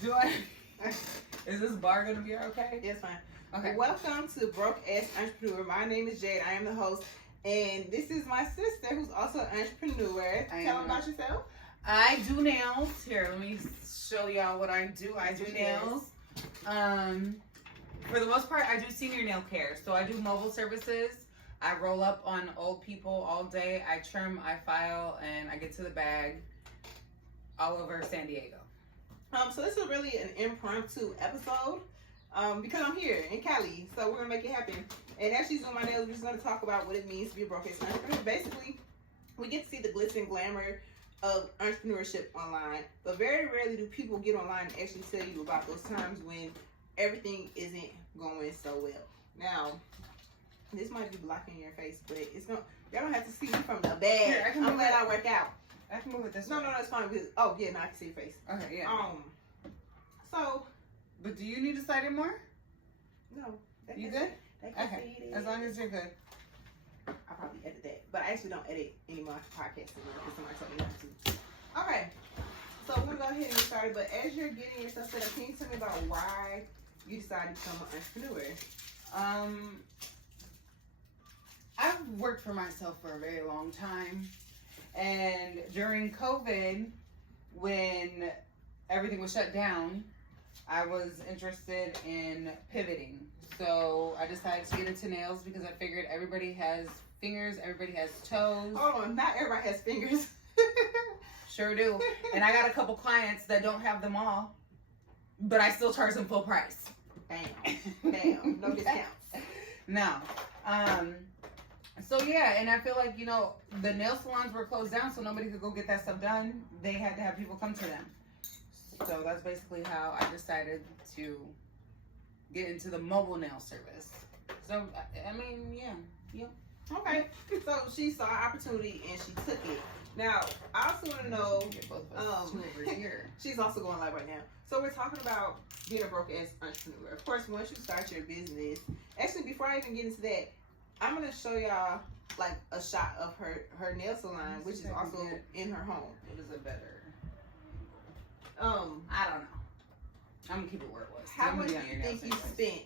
Do I? Is this bar gonna be okay? Yes, fine. Okay. Welcome to Broke Ass Entrepreneur. My name is Jade. I am the host, and this is my sister, who's also an entrepreneur. Tell them about yourself. I do nails. Here, let me show y'all what I do. I do nails. For the most part, I do senior nail care. So I do mobile services. I roll up on old people all day. I trim, I file, and I get to the bag all over San Diego. So this is really an impromptu episode because I'm here in Cali, so we're gonna make it happen. And as she's doing my nails, we're just gonna talk about what it means to be a broke ass entrepreneur. Basically, we get to see the glitz and glamour of entrepreneurship online, but very rarely do people get online and actually tell you about those times when everything isn't going so well. Now, this might be blocking your face, but it's gonna, y'all don't have to see me from the bag. Here, I'm glad I work out. I can move it this No, way. no, that's fine. Because, oh, yeah, now I can see your face. Okay, yeah. So. But do you need to slide it more? No. You good? Okay. As long as you're good. I'll probably edit that. But I actually don't edit any more podcasts anymore because somebody told me not to. Okay. So we're going to go ahead and get started. But as you're getting yourself set up, can you tell me about why you decided to become an entrepreneur? I've worked for myself for a very long time. And during COVID, when everything was shut down, I was interested in pivoting. So I decided to get into nails because I figured everybody has fingers, everybody has toes. Hold on, not everybody has fingers. Sure do. And I got a couple clients that don't have them all, but I still charge them full price. Damn, no discounts. No. So yeah, and I feel like, you know, the nail salons were closed down, so nobody could go get that stuff done. They had to have people come to them. So that's basically how I decided to get into the mobile nail service. So, I mean, yeah. Okay, so she saw an opportunity and she took it. Now, I also want to know, Get both of us two over here. she's also going live right now. So we're talking about being a broke ass entrepreneur. Of course, once you start your business, actually, before I even get into that, I'm gonna show y'all like a shot of her nail salon, which is also in her home. What is it better? I don't know. I'm gonna keep it where it was. How much do you think you spent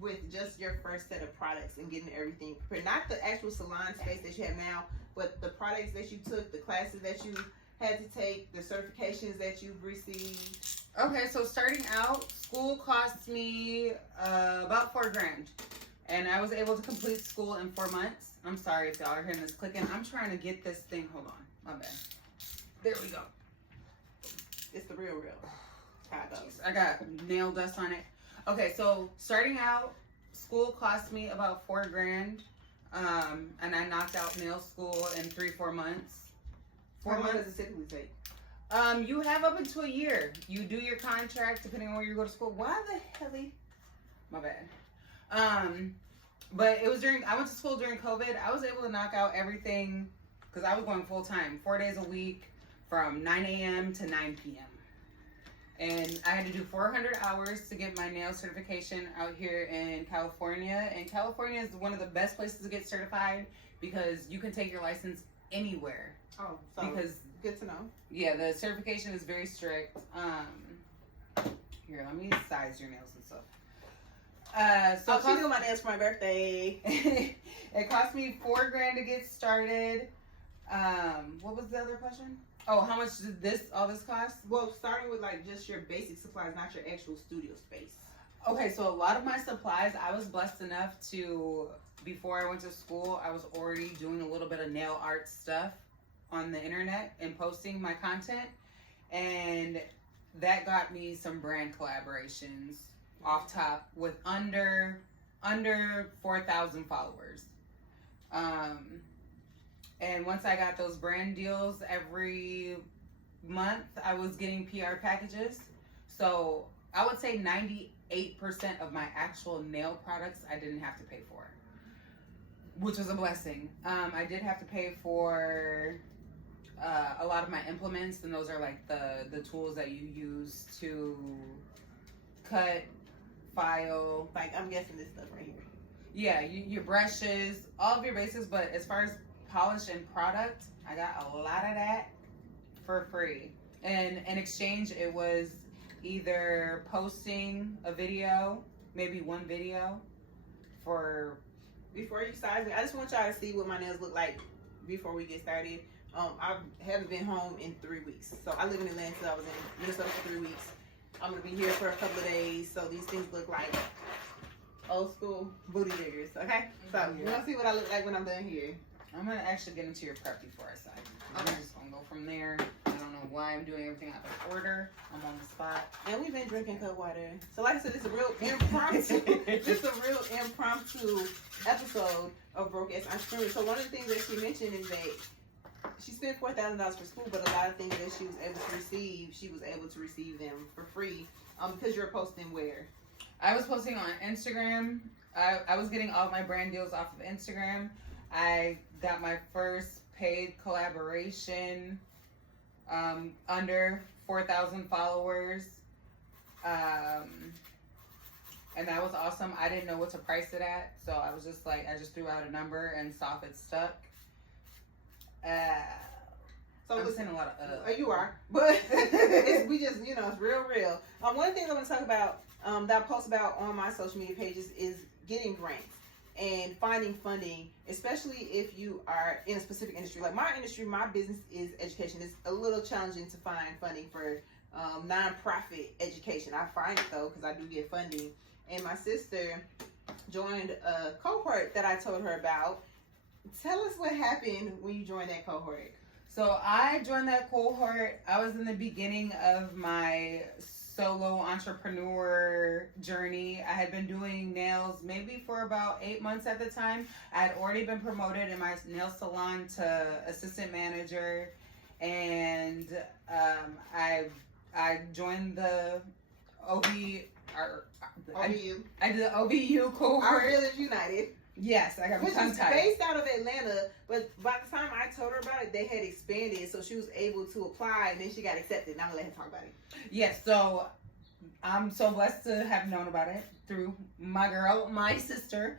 with just your first set of products and getting everything prepared? Not the actual salon space that you have now, but the products that you took, the classes that you had to take, the certifications that you've received. Okay, so starting out, school cost me about $4,000. And I was able to complete school in 4 months. I'm sorry if y'all are hearing this clicking. I'm trying to get this thing. Hold on. My bad. There we go. It's the real. How it goes. I got nail dust on it. Okay, so starting out, school cost me about $4,000. And I knocked out nail school in 3-4 months. How long does it typically take? You have up until a year. You do your contract depending on where you go to school. Why the hell? My bad. But it was I went to school during COVID. I was able to knock out everything because I was going full time, 4 days a week from 9 a.m. to 9 p.m. And I had to do 400 hours to get my nail certification out here in California. And California is one of the best places to get certified because you can take your license anywhere. Oh, so because good to know. Yeah, the certification is very strict. Here, let me size your nails and stuff. So she did my nails for my birthday. It cost me $4,000 to get started. What was the other question? Oh, how much did all this cost? Well, starting with like just your basic supplies, not your actual studio space. Okay, so a lot of my supplies, I was blessed enough to, before I went to school, I was already doing a little bit of nail art stuff on the internet and posting my content. And that got me some brand collaborations off top with under 4,000 followers. And once I got those brand deals, every month I was getting PR packages. So I would say 98% of my actual nail products I didn't have to pay for, which was a blessing. I did have to pay for a lot of my implements, and those are like the tools that you use to cut, file. Like, I'm guessing this stuff right here. Yeah, your brushes, all of your basics, but as far as polish and product, I got a lot of that for free. And in exchange, it was either posting a video, maybe one video for. Before you size me, I just want y'all to see what my nails look like before we get started. I haven't been home in 3 weeks. So I live in Atlanta. I was in Minnesota for 3 weeks. I'm going to be here for a couple of days. So these things look like old school booty diggers. Okay? So you want to see what I look like when I'm done here. I'm going to actually get into your prep before I sign. I'm just going to go from there. I don't know why I'm doing everything out of order. I'm on the spot. And we've been drinking cold water. So like I said, this is a real impromptu. This is a real impromptu episode of Broke Ass Entrepreneur. So one of the things that she mentioned is that she spent $4,000 for school, but a lot of things that she was able to receive them for free. Because you're posting where? I was posting on Instagram. I was getting all my brand deals off of Instagram. I got my first paid collaboration under 4,000 followers. And that was awesome. I didn't know what to price it at, so I was just like, I just threw out a number and saw if it stuck. So I'm saying a lot of you are, but we just, it's real. One of the things I want to talk about that I post about on my social media pages is getting grants and finding funding, especially if you are in a specific industry. Like my industry, my business is education. It's a little challenging to find funding for nonprofit education. I find it though, because I do get funding. And my sister joined a cohort that I told her about. Tell us what happened when you joined that cohort. So I joined that cohort. I was in the beginning of my solo entrepreneur journey. I had been doing nails maybe for about 8 months at the time. I had already been promoted in my nail salon to assistant manager, and I joined the OBU. I did the OBU cohort. Our Village United. Yes, I got Which tongue is tied. based out of Atlanta, but by the time I told her about it, they had expanded, so she was able to apply, and then she got accepted. Now I'm gonna let her talk about it. Yes, so I'm so blessed to have known about it through my girl, my sister,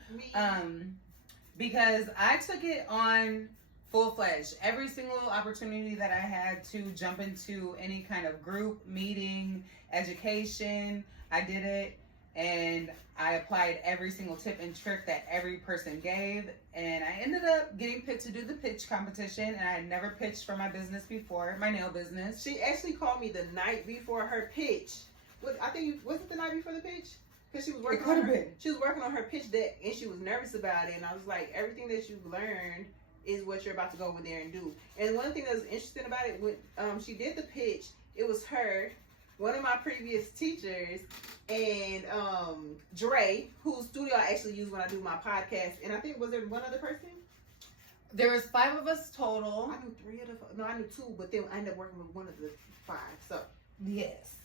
because I took it on full-fledged. Every single opportunity that I had to jump into any kind of group, meeting, education, I did it. And I applied every single tip and trick that every person gave. And I ended up getting picked to do the pitch competition. And I had never pitched for my business before, my nail business. She actually called me the night before her pitch. Was it the night before the pitch? Because she was working she was working on her pitch deck and she was nervous about it. And I was like, everything that you've learned is what you're about to go over there and do. And one thing that was interesting about it, when she did the pitch, it was her, one of my previous teachers, and Dre, whose studio I actually use when I do my podcast. And I think, was there one other person? There was 5 of us total. I knew 2, but then I ended up working with one of the 5. So yes,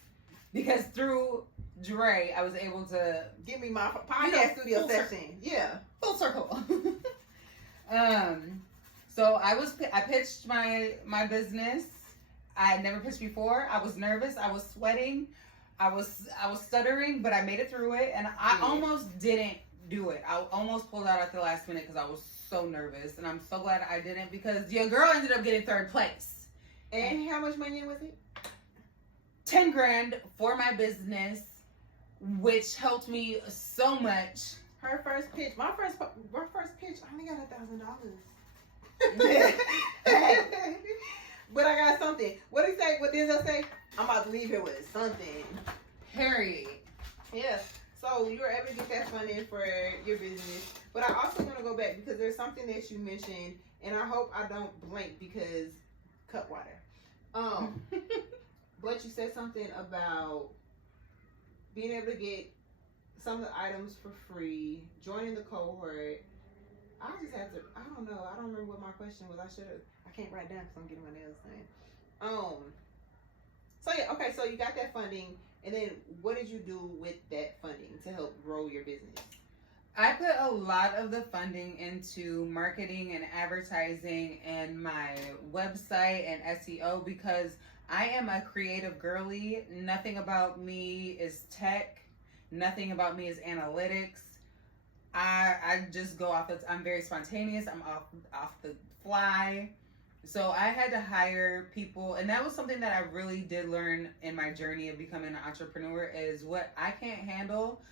because through Dre, I was able to give me my podcast studio session. Yeah, full circle. So I pitched my business. I had never pitched before. I was nervous. I was sweating. I was stuttering, but I made it through it. And I almost didn't do it. I almost pulled out at the last minute because I was so nervous. And I'm so glad I didn't, because your girl ended up getting 3rd place. And how much money was it? 10 grand for my business, which helped me so much. Her first pitch, my first pitch, I only got $1,000. But I got something. What did he say? What did I say? I'm about to leave here with something. Period. Yeah. So you were able to get that funding for your business. But I also want to go back because there's something that you mentioned, and I hope I don't blank because cut water. But you said something about being able to get some of the items for free, joining the cohort. I just have to, I don't know. I don't remember what my question was. I can't write down because I'm getting my nails done. So yeah, okay, so you got that funding, and then what did you do with that funding to help grow your business? I put a lot of the funding into marketing and advertising and my website and SEO because I am a creative girly. Nothing about me is tech. Nothing about me is analytics. I just go off I'm very spontaneous. I'm off the fly. So I had to hire people, and that was something that I really did learn in my journey of becoming an entrepreneur is what I can't handle,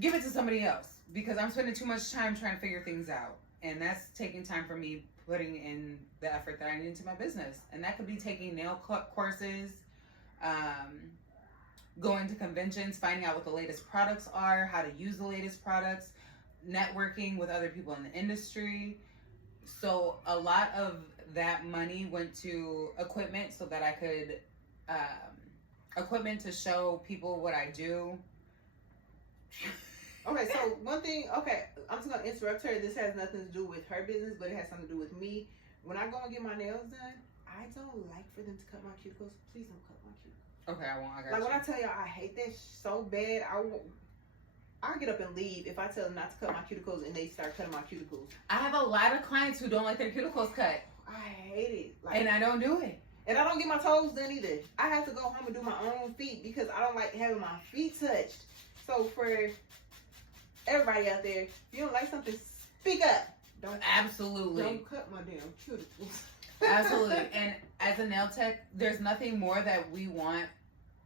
give it to somebody else, because I'm spending too much time trying to figure things out. And that's taking time for me putting in the effort that I need into my business. And that could be taking nail courses, going to conventions, finding out what the latest products are, how to use the latest products, networking with other people in the industry. So a lot of that money went to equipment so that I could, equipment to show people what I do. Okay, so one thing, I'm just gonna interrupt her. This has nothing to do with her business, but it has something to do with me. When I go and get my nails done, I don't like for them to cut my cuticles. Please don't cut my cuticles. Okay, I won't. I got like you. when I tell y'all I hate that so bad, I'll get up and leave if I tell them not to cut my cuticles and they start cutting my cuticles. I have a lot of clients who don't like their cuticles cut. I hate it. And I don't do it. And I don't get my toes done either. I have to go home and do my own feet because I don't like having my feet touched. So for everybody out there, if you don't like something, speak up. Absolutely. Don't cut my damn cuticles. Absolutely. And as a nail tech, there's nothing more that we want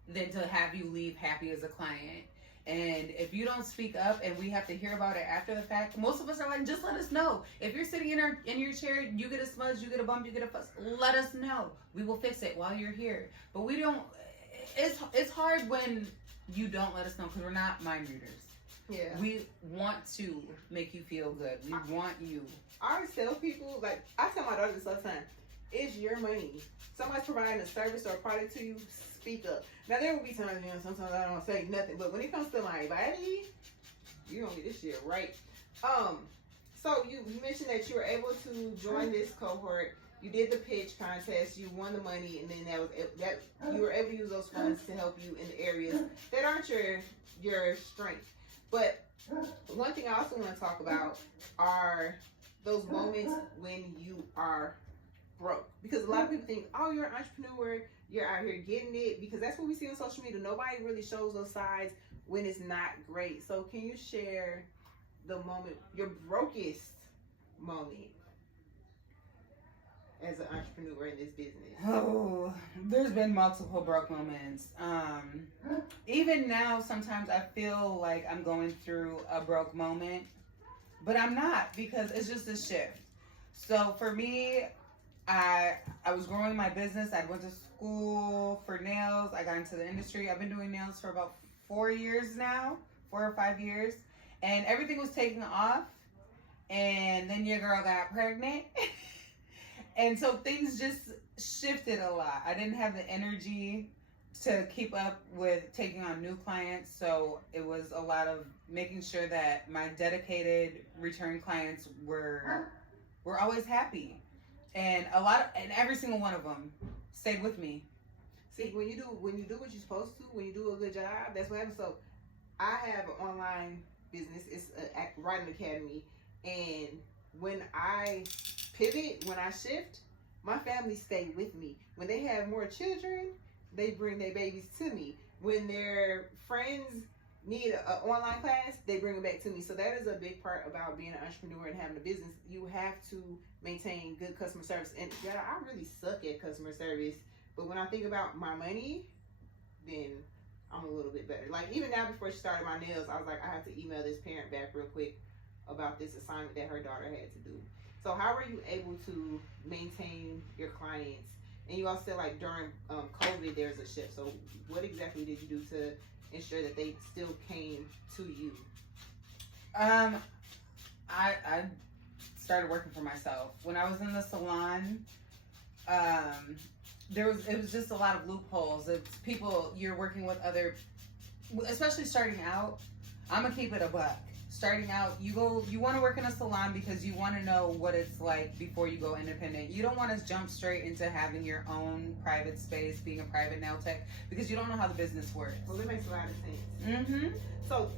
than to have you leave happy as a client. And if you don't speak up and we have to hear about it after the fact, most of us are like, just let us know. If you're sitting in your chair, you get a smudge, you get a bump, you get a fuss, let us know. We will fix it while you're here. But we don't, it's hard when you don't let us know because we're not mind readers. Yeah. We want to make you feel good. We want you. I always tell people, like, I tell my daughter this all the time, it's your money. Somebody's providing a service or a product to you, speak up. Now, there will be times, sometimes I don't say nothing, but when it comes to my body, you don't get this shit right. So you mentioned that you were able to join this cohort. You did the pitch contest, you won the money, and then that you were able to use those funds to help you in the areas that aren't your strength. But one thing I also want to talk about are those moments when you are broke. Because a lot of people think, oh, you're an entrepreneur, you're out here getting it, because that's what we see on social media. Nobody really shows those sides when it's not great. So can you share the moment, your brokest moment as an entrepreneur in this business? Oh, there's been multiple broke moments. Even now, sometimes I feel like I'm going through a broke moment, but I'm not, because it's just a shift. So for me, I was growing my business. I went to school for nails. I got into the industry. I've been doing nails for about 4 years now, 4 or 5 years, and everything was taking off. And then your girl got pregnant. And so things just shifted a lot. I didn't have the energy to keep up with taking on new clients. So it was a lot of making sure that my dedicated return clients were always happy. And every single one of them stayed with me. See, when you do what you're supposed to, when you do a good job, that's what happens. So I have an online business. It's a writing academy. And when I pivot, when I shift, my family stay with me. When they have more children, they bring their babies to me. When their friends need an online class, they bring them back to me. So that is a big part about being an entrepreneur and having a business. You have to maintain good customer service. And yeah, I really suck at customer service. But when I think about my money, then I'm a little bit better. Like even now, before she started my nails, I was like, I have to email this parent back real quick about this assignment that her daughter had to do. So how were you able to maintain your clients? And you also said like during COVID, there's a shift. So what exactly did you do to ensure that they still came to you? I started working for myself. When I was in the salon, it was just a lot of loopholes. It's people, you're working with other, especially starting out. I'm gonna keep it a buck. Starting out, you want to work in a salon because you want to know what it's like before you go independent. You don't want to jump straight into having your own private space, being a private nail tech, because you don't know how the business works. Well, that makes a lot of sense. Mm-hmm. So,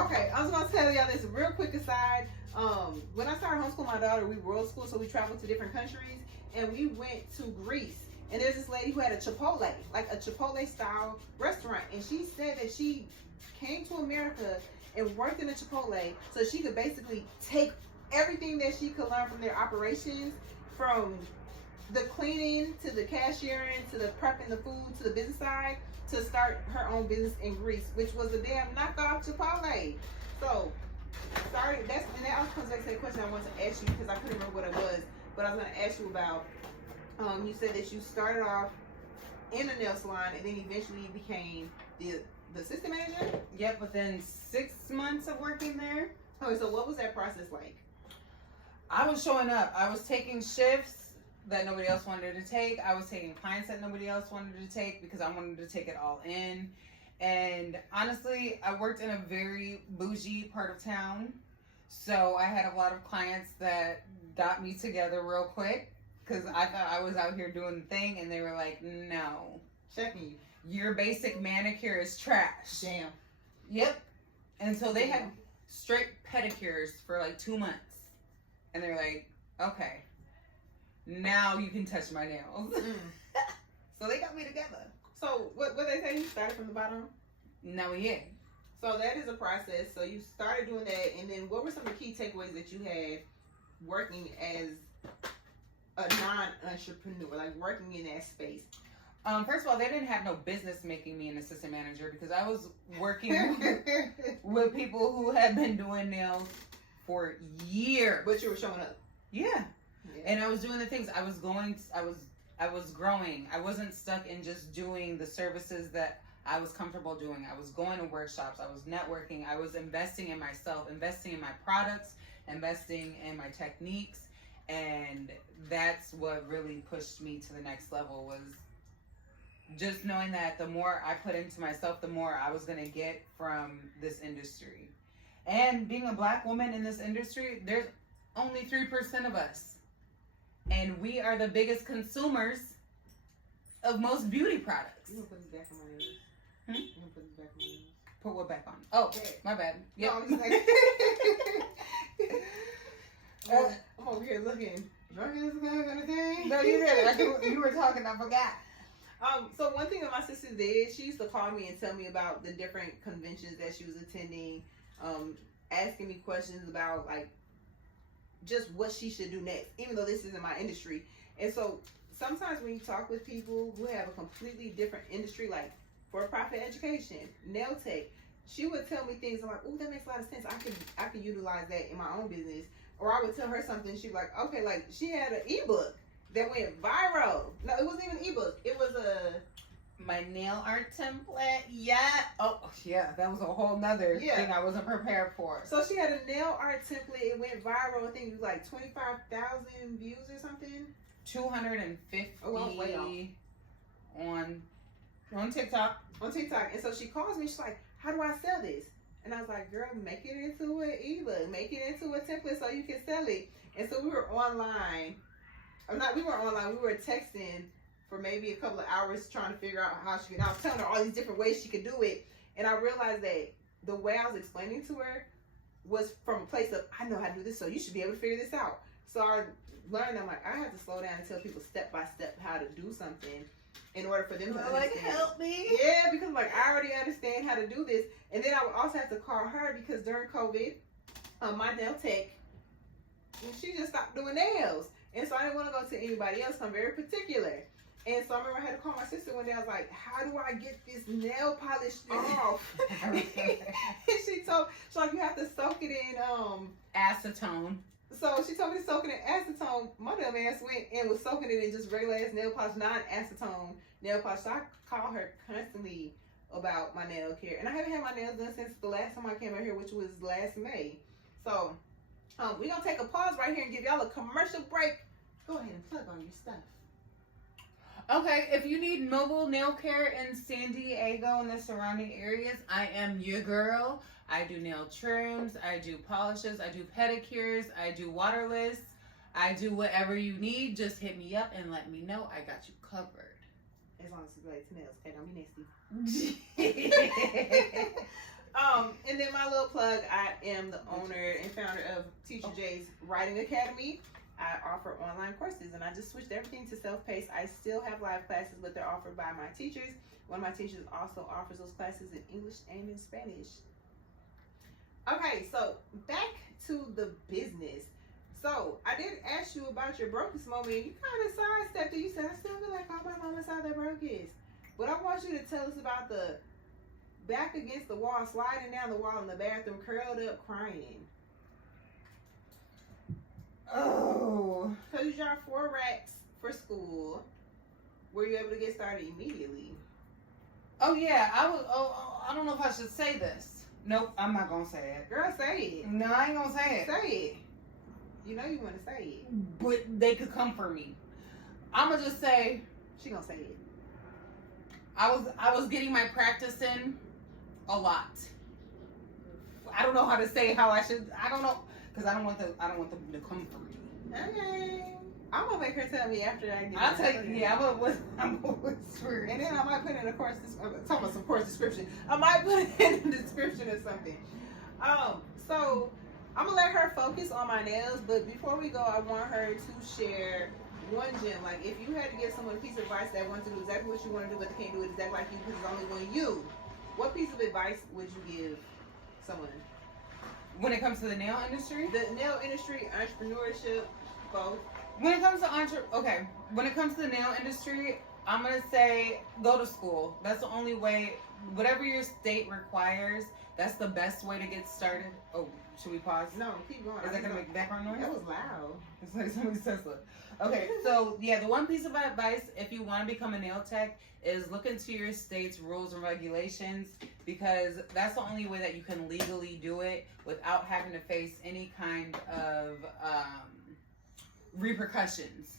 okay, I was going to tell y'all this real quick aside. When I started homeschooling my daughter, we world school, so we traveled to different countries, and we went to Greece. And there's this lady who had a Chipotle, like a Chipotle-style restaurant, and she said that she came to America and worked in a Chipotle so she could basically take everything that she could learn from their operations from the cleaning to the cashiering to the prepping the food to the business side to start her own business in Greece, which was a damn knockoff Chipotle. So, sorry, and that also comes back to the question I wanted to ask you because I couldn't remember what it was, but I was going to ask you about, you said that you started off in a nail salon and then eventually became the assistant manager? Yep, within 6 months of working there. Oh, so what was that process like? I was showing up. I was taking shifts that nobody else wanted to take. I was taking clients that nobody else wanted to take because I wanted to take it all in. And honestly, I worked in a very bougie part of town. So I had a lot of clients that got me together real quick because I thought I was out here doing the thing. And they were like, no. Checking you. Your basic manicure is trash. Damn. Yep. And so they had straight pedicures for like 2 months. And they're like, okay, now you can touch my nails. So they got me together. So what they say, you started from the bottom? No, yeah. So that is a process. So you started doing that, and then what were some of the key takeaways that you had working as a non-entrepreneur, like working in that space? First of all, they didn't have no business making me an assistant manager because I was working with people who had been doing nails for years. But you were showing up. Yeah. And I was doing the things. I was growing. I wasn't stuck in just doing the services that I was comfortable doing. I was going to workshops. I was networking. I was investing in myself, investing in my products, investing in my techniques. And that's what really pushed me to the next level, was just knowing that the more I put into myself, the more I was going to get from this industry. And being a Black woman in this industry, there's only 3% of us. And we are the biggest consumers of most beauty products. You gonna put this back on my nails? Hmm? You gonna put this back on my nails? Put what back on? Oh, my bad. Yep. No, I'm just like, I'm over here looking drunk as a kind of thing. No, you did. Like you were talking, I forgot. So one thing that my sister did, she used to call me and tell me about the different conventions that she was attending, asking me questions about like just what she should do next, even though this isn't my industry. And so sometimes when you talk with people who have a completely different industry, like for-profit education, nail tech, she would tell me things. I'm like, oh, that makes a lot of sense. I could utilize that in my own business. Or I would tell her something. She'd be like, okay, like she had an ebook that went viral. No, it wasn't even an ebook. It was my nail art template. Yeah. Oh, yeah. That was a whole nother thing I wasn't prepared for. So she had a nail art template. It went viral. I think it was like 25,000 views or something. 250 way on TikTok. On TikTok. And so she calls me. She's like, how do I sell this? And I was like, girl, make it into an ebook. Make it into a template so you can sell it. And so we were online. We weren't online. We were texting for maybe a couple of hours trying to figure out how she could. I was telling her all these different ways she could do it. And I realized that the way I was explaining to her was from a place of, I know how to do this, so you should be able to figure this out. So I learned, I'm like, I have to slow down and tell people step by step how to do something in order for them to understand. Like, help me. Yeah, because like I already understand how to do this. And then I would also have to call her because during COVID, my nail tech, she just stopped doing nails. And so I didn't want to go to anybody else. I'm very particular. And so I remember I had to call my sister one day. I was like, how do I get this nail polish off? And she's like, you have to soak it in acetone. So she told me to soak it in acetone. My dumb ass went and was soaking it in just regular ass nail polish, non-acetone nail polish. So I call her constantly about my nail care. And I haven't had my nails done since the last time I came out here, which was last May. So we're going to take a pause right here and give y'all a commercial break. Go ahead and plug on your stuff. Okay, if you need mobile nail care in San Diego and the surrounding areas, I am your girl. I do nail trims, I do polishes, I do pedicures, I do waterless. I do whatever you need. Just hit me up and let me know. I got you covered. As long as it's related to nails, okay? Don't be nasty. And then my little plug, I am the owner and founder of Teacher J's Writing Academy. I offer online courses, and I just switched everything to self-paced. I still have live classes, but they're offered by my teachers. One of my teachers also offers those classes in English and in Spanish. Okay, so back to the business. So I did ask you about your brokest moment, and you kind of sidestepped it. You said, I still feel like all my mamas had their brokest. But I want you to tell us about the back against the wall, sliding down the wall in the bathroom, curled up, crying. Oh. Because you dropped 4 racks for school. Were you able to get started immediately? Oh, yeah. I don't know if I should say this. Nope, I'm not going to say it. Girl, say it. No, I ain't going to say it. Say it. You know you want to say it. But they could come for me. I'm going to just say. She going to say it. I was getting my practice in a lot. I don't know how to say how I should. I don't know. Because I don't want them to come for me. Okay. I'm going to make her tell me after I get I'll tell you. Yeah, I'm going to whisper. And then I might put in a course, talking about some course description. I might put it in the description or something. So I'm going to let her focus on my nails. But before we go, I want her to share one gem. Like, if you had to give someone a piece of advice that wants to do exactly what you want to do, but they can't do it exactly like you, because it's only one you, what piece of advice would you give someone? When it comes to the nail industry? The nail industry, entrepreneurship, both. When it comes to when it comes to the nail industry, I'm gonna say go to school. That's the only way. Whatever your state requires, that's the best way to get started. Oh, should we pause? No, keep going. Is that gonna make background noise? That was loud. It's like somebody's Tesla. Okay, so yeah, the one piece of advice if you want to become a nail tech is look into your state's rules and regulations, because that's the only way that you can legally do it without having to face any kind of repercussions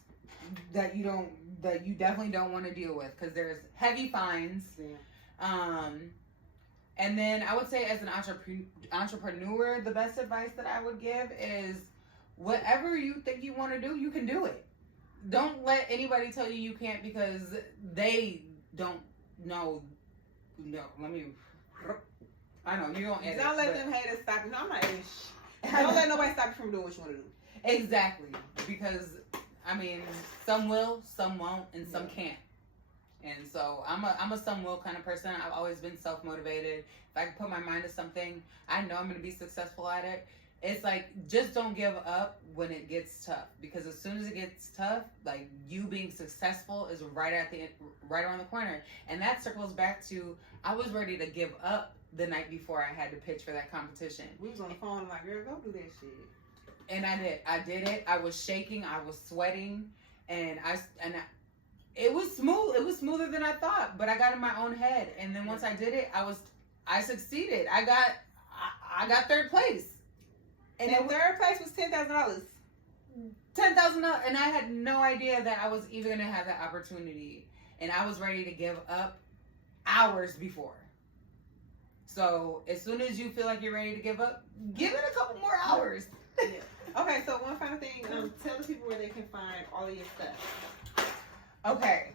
that you definitely don't want to deal with, because there's heavy fines. Yeah. And then I would say, as an entrepreneur, the best advice that I would give is whatever you think you want to do, you can do it. Don't let anybody tell you can't, because they don't know. No, I know you don't edit. Don't let them haters stop you. No, I'm not editing. Don't let nobody stop you from doing what you want to do. Exactly, because I mean, some will, some won't, and some can't. And so I'm a some will kind of person. I've always been self-motivated. If I can put my mind to something, I know I'm going to be successful at it. It's like, just don't give up when it gets tough, because as soon as it gets tough, like, you being successful is right around the corner. And that circles back to, I was ready to give up the night before I had to pitch for that competition. We was on the phone like, girl, go do that shit. And I did it. I was shaking. I was sweating, and it was smooth. It was smoother than I thought. But I got in my own head, and then once I did it, I succeeded. I got third place, and third place was $10,000. $10,000, and I had no idea that I was even gonna have that opportunity, and I was ready to give up hours before. So as soon as you feel like you're ready to give up, give it a couple more hours. Yeah. Okay, so one final thing. Tell the people where they can find all of your stuff. Okay.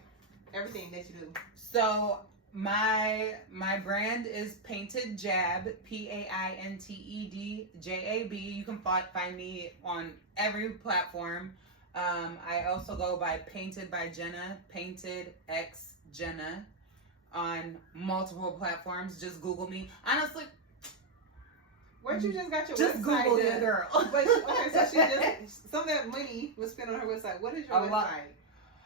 Everything that you do. So my brand is Painted Jab, PAINTED JAB. You can find me on every platform. I also go by Painted by Jenna, Painted X Jenna, on multiple platforms. Just Google me. Honestly. What, you just got your just website? Google it, girl. But, okay, so she just, some of that money was spent on her website. What is your website?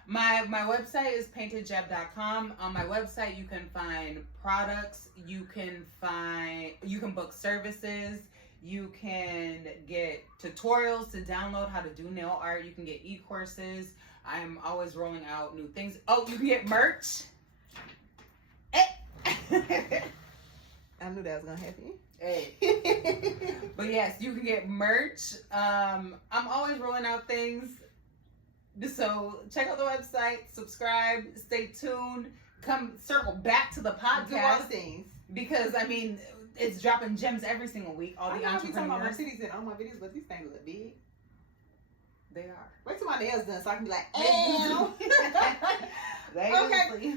My website is paintedjab.com. On my website, you can find products. You can book services. You can get tutorials to download how to do nail art. You can get e-courses. I'm always rolling out new things. Oh, you can get merch. I knew that was gonna happen. Hey. But yes, you can get merch. I'm always rolling out things. So check out the website, subscribe, stay tuned, come circle back to the podcast. Do all the things. Because I mean, it's dropping gems every single week. All the entrepreneurs. talking about my cities in all my videos, but these things look big. They are. Wait till my nails done so I can be like, ew. Okay.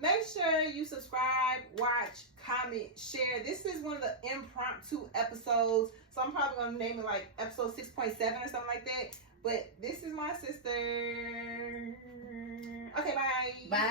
Make sure you subscribe, watch, comment, share. This is one of the impromptu episodes, so I'm probably gonna name it like episode 6.7 or something like that. But this is my sister. Okay, bye. Bye.